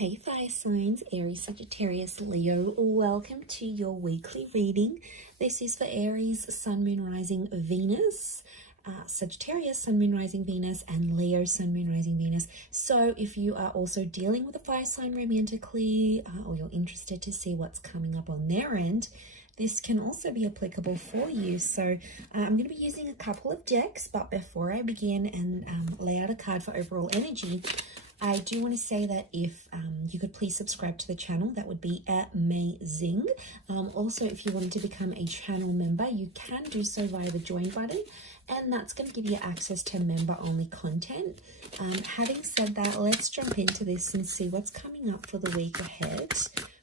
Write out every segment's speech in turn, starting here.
Hey fire signs, Aries, Sagittarius, Leo, welcome to your weekly reading. This is for Aries, Sun, Moon, Rising, Venus, Sagittarius, Sun, Moon, Rising, Venus, and Leo, Sun, Moon, Rising, Venus. So if you are also dealing with a fire sign romantically, or you're interested to see what's coming up on their end, this can also be applicable for you. So I'm going to be using a couple of decks, but before I begin and lay out a card for overall energy, I do want to say that if you could please subscribe to the channel, that would be amazing. Also, if you wanted to become a channel member, you can do so via the join button, and that's going to give you access to member-only content. Having said that, let's jump into this and see what's coming up for the week ahead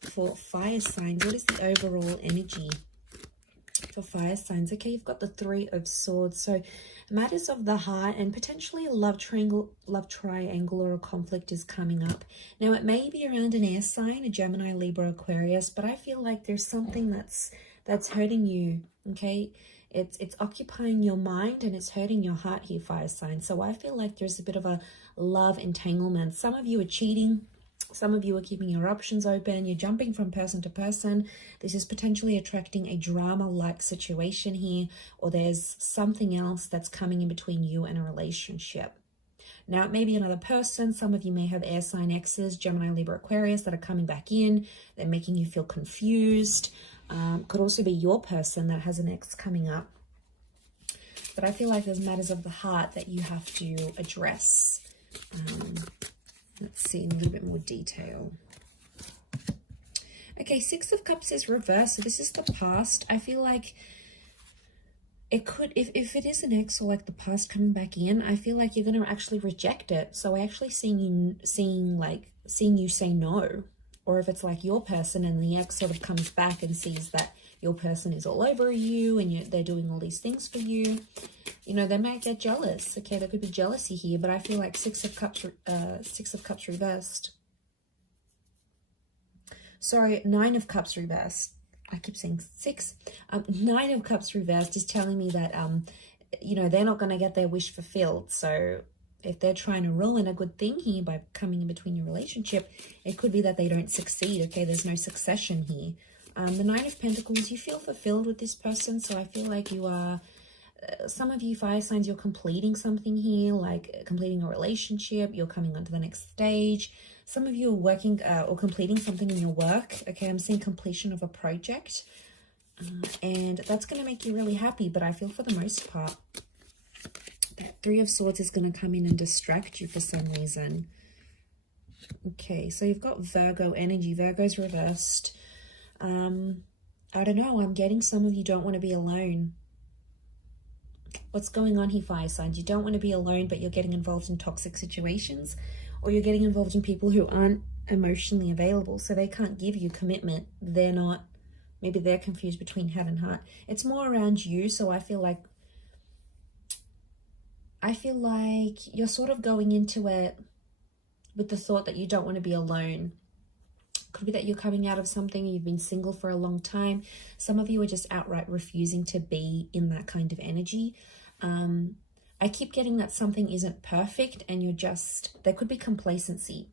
for fire signs. What is the overall energy for fire signs? Okay, you've got the Three of Swords, so matters of the heart and potentially a love triangle or a conflict is coming up. Now it may be around an air sign, a Gemini, Libra, Aquarius, but I feel like there's something that's hurting you. Okay, it's occupying your mind and it's hurting your heart here, fire sign. So I feel like there's a bit of a love entanglement. Some of you are cheating. Some of you are keeping your options open. You're jumping from person to person. This is potentially attracting a drama-like situation here, or there's something else that's coming in between you and a relationship. Now, it may be another person. Some of you may have air sign exes, Gemini, Libra, Aquarius, that are coming back in. They're making you feel confused. Could also be your person that has an ex coming up. But I feel like there's matters of the heart that you have to address. Let's see in a little bit more detail. Okay, Six of Cups is reversed. So this is the past. I feel like it could, if it is an ex or like the past coming back in, I feel like you're going to actually reject it. So I actually seeing you say no. Or if it's like your person and the ex sort of comes back and sees that your person is all over you and they're doing all these things for you, you know, they might get jealous. Okay, there could be jealousy here, but I feel like Six of Cups reversed. Sorry, Nine of Cups reversed. I keep saying six. Nine of Cups reversed is telling me that, you know, they're not going to get their wish fulfilled. So if they're trying to ruin a good thing here by coming in between your relationship, it could be that they don't succeed. Okay, there's no succession here. The Nine of Pentacles, you feel fulfilled with this person. So I feel like you are, some of you fire signs, you're completing something here, like completing a relationship. You're coming on to the next stage. Some of you are working or completing something in your work. Okay, I'm seeing completion of a project. And that's going to make you really happy. But I feel for the most part, that Three of Swords is going to come in and distract you for some reason. Okay, so you've got Virgo energy. Virgo's reversed. I don't know. I'm getting some of you don't want to be alone. What's going on here, fire signs? You don't want to be alone, but you're getting involved in toxic situations, or you're getting involved in people who aren't emotionally available, so they can't give you commitment. They're not, maybe they're confused between head and heart. It's more around you, so I feel like you're sort of going into it with the thought that you don't want to be alone. Could be that you're coming out of something, you've been single for a long time. Some of you are just outright refusing to be in that kind of energy. I keep getting that something isn't perfect and you're just, there could be complacency.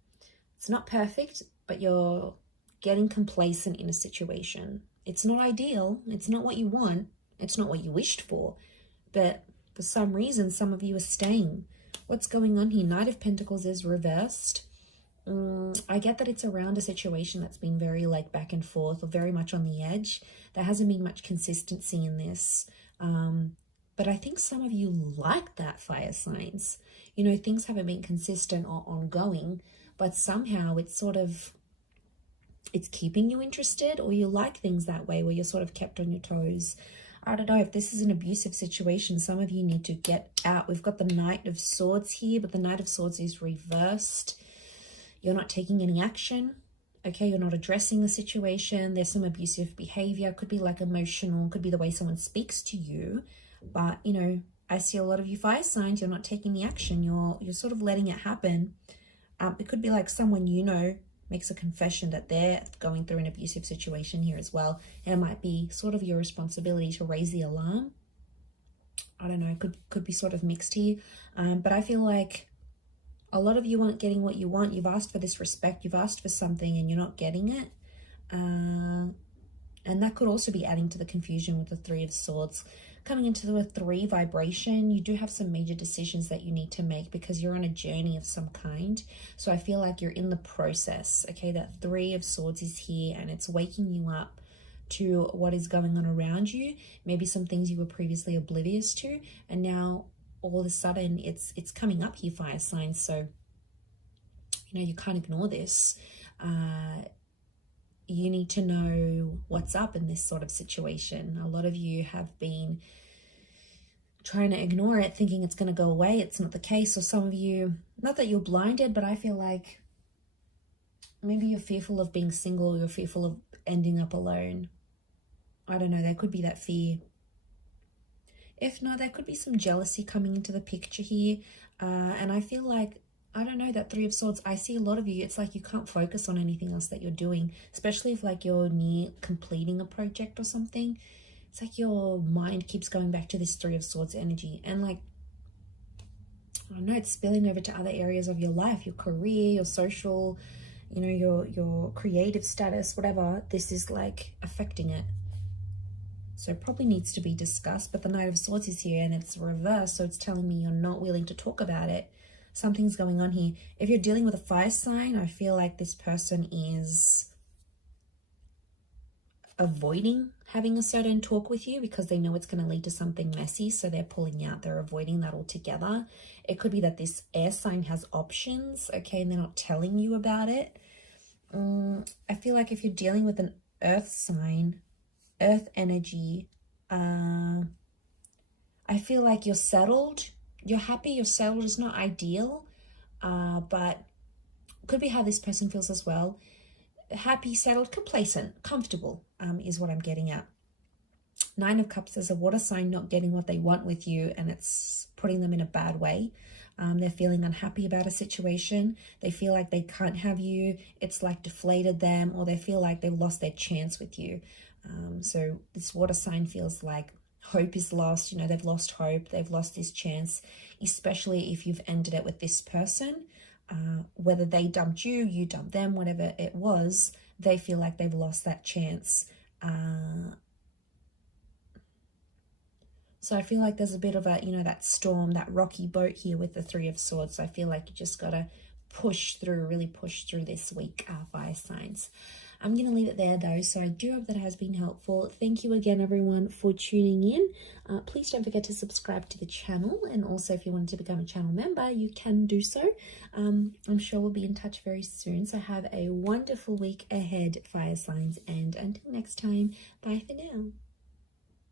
It's not perfect, but you're getting complacent in a situation. It's not ideal. It's not what you want. It's not what you wished for. But for some reason, some of you are staying. What's going on here? Knight of Pentacles is reversed. I get that it's around a situation that's been very like back and forth or very much on the edge. There hasn't been much consistency in this. But I think some of you like that, fire signs. You know, things haven't been consistent or ongoing, but somehow it's sort of, it's keeping you interested, or you like things that way where you're sort of kept on your toes. I don't know if this is an abusive situation. Some of you need to get out. We've got the Knight of Swords here, but the Knight of Swords is reversed. You're not taking any action. Okay, you're not addressing the situation. There's some abusive behavior. Could be like emotional. Could be the way someone speaks to you. But, you know, I see a lot of you fire signs. You're not taking the action. You're sort of letting it happen. It could be like someone you know makes a confession that they're going through an abusive situation here as well. And it might be sort of your responsibility to raise the alarm. I don't know. Could be sort of mixed here. But I feel like A lot of you aren't getting what you want. You've asked for this respect. You've asked for something and you're not getting it. And that could also be adding to the confusion with the Three of Swords. Coming into the 3 vibration, you do have some major decisions that you need to make because you're on a journey of some kind. So I feel like you're in the process, okay? That 3 of Swords is here and it's waking you up to what is going on around you. Maybe some things you were previously oblivious to, and now all of a sudden it's coming up here, fire signs. So, you know, you can't ignore this. You need to know what's up in this sort of situation. A lot of you have been trying to ignore it, thinking it's going to go away. It's not the case. Or some of you, not that you're blinded, but I feel like maybe you're fearful of being single. You're fearful of ending up alone. I don't know. There could be that fear. If not, there could be some jealousy coming into the picture here. And I feel like, I don't know, that 3 of Swords, I see a lot of you, it's like you can't focus on anything else that you're doing, especially if like you're near completing a project or something. It's like your mind keeps going back to this 3 of Swords energy. And like, I don't know, it's spilling over to other areas of your life, your career, your social, you know, your creative status, whatever. This is like affecting it. So it probably needs to be discussed. But the Knight of Swords is here and it's reversed. So it's telling me you're not willing to talk about it. Something's going on here. If you're dealing with a fire sign, I feel like this person is avoiding having a certain talk with you because they know it's going to lead to something messy. So they're pulling out. They're avoiding that altogether. It could be that this air sign has options, okay, and they're not telling you about it. I feel like if you're dealing with an earth sign, earth energy, I feel like you're settled. You're happy, you're settled. It's not ideal, but could be how this person feels as well. Happy, settled, complacent, comfortable is what I'm getting at. 9 of Cups is a water sign not getting what they want with you, and it's putting them in a bad way. They're feeling unhappy about a situation. They feel like they can't have you. It's like deflated them, or they feel like they've lost their chance with you. So this water sign feels like hope is lost. You know, they've lost hope. They've lost this chance, especially if you've ended it with this person. Whether they dumped you, you dumped them, whatever it was, they feel like they've lost that chance. So I feel like there's a bit of a, you know, that storm, that rocky boat here with the 3 of Swords. I feel like you just got to push through, really push through this week, fire signs. I'm going to leave it there though, so I do hope that has been helpful. Thank you again, everyone, for tuning in. Please don't forget to subscribe to the channel, and also if you wanted to become a channel member, you can do so. I'm sure we'll be in touch very soon, so have a wonderful week ahead, fire signs, and until next time, bye for now.